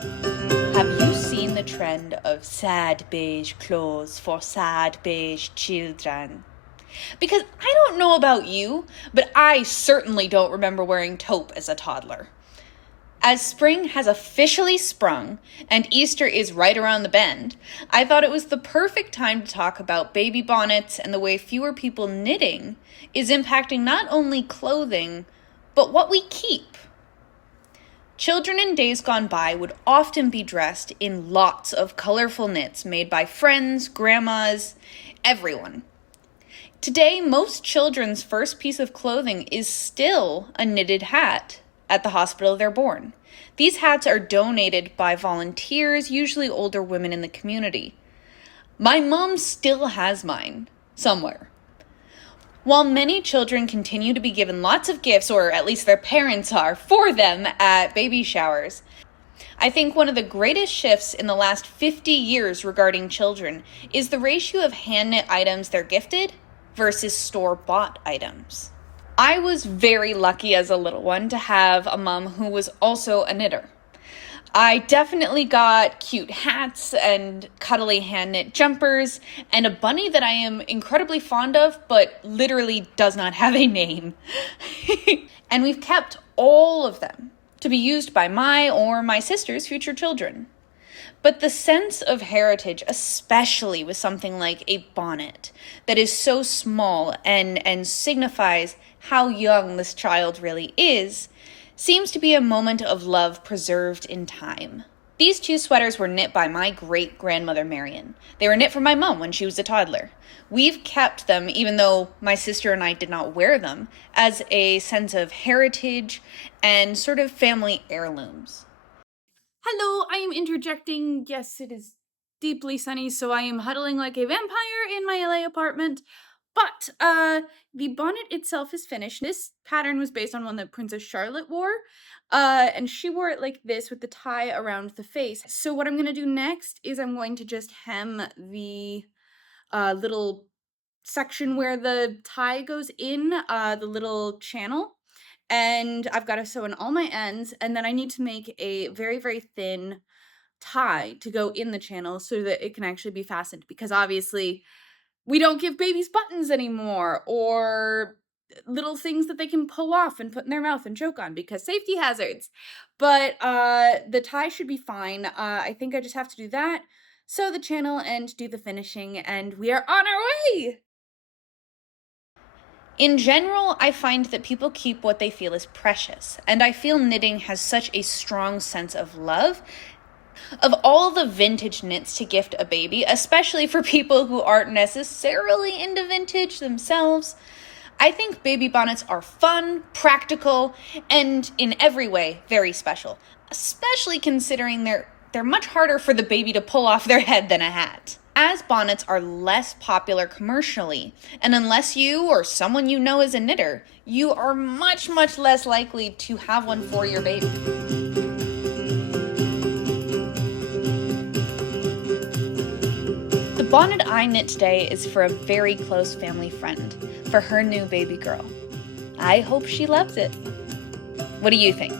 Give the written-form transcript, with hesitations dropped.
Have you seen the trend of sad beige clothes for sad beige children? Because I don't know about you, but I certainly don't remember wearing taupe as a toddler. As spring has officially sprung and Easter is right around the bend, I thought it was the perfect time to talk about baby bonnets and the way fewer people knitting is impacting not only clothing, but what we keep. Children in days gone by would often be dressed in lots of colorful knits made by friends, grandmas, everyone. Today, most children's first piece of clothing is still a knitted hat at the hospital they're born. These hats are donated by volunteers, usually older women in the community. My mom still has mine, somewhere. While many children continue to be given lots of gifts, or at least their parents are, for them at baby showers, I think one of the greatest shifts in the last 50 years regarding children is the ratio of hand-knit items they're gifted versus store-bought items. I was very lucky as a little one to have a mom who was also a knitter. I definitely got cute hats and cuddly hand-knit jumpers and a bunny that I am incredibly fond of, but literally does not have a name. And we've kept all of them to be used by my or my sister's future children. But the sense of heritage, especially with something like a bonnet that is so small and signifies how young this child really is, seems to be a moment of love preserved in time. These two sweaters were knit by my great-grandmother Marion. They were knit for my mom when she was a toddler. We've kept them, even though my sister and I did not wear them, as a sense of heritage and sort of family heirlooms. Hello, I am interjecting. Yes, it is deeply sunny, so I am huddling like a vampire in my LA apartment. But the bonnet itself is finished. This pattern was based on one that Princess Charlotte wore, and she wore it like this with the tie around the face. So what I'm going to do next is I'm going to just hem the little section where the tie goes in, the little channel. And I've got to sew in all my ends, and then I need to make a very, very thin tie to go in the channel so that it can actually be fastened, because obviously we don't give babies buttons anymore or little things that they can pull off and put in their mouth and choke on because safety hazards. But the tie should be fine. I think I just have to do that, sew the channel, and do the finishing, and we are on our way! In general, I find that people keep what they feel is precious, and I feel knitting has such a strong sense of love. Of all the vintage knits to gift a baby, especially for people who aren't necessarily into vintage themselves, I think baby bonnets are fun, practical, and in every way very special, especially considering they're much harder for the baby to pull off their head than a hat. As bonnets are less popular commercially, and unless you or someone you know is a knitter, you are much, much less likely to have one for your baby. The bonnet I knit today is for a very close family friend, for her new baby girl. I hope she loves it. What do you think?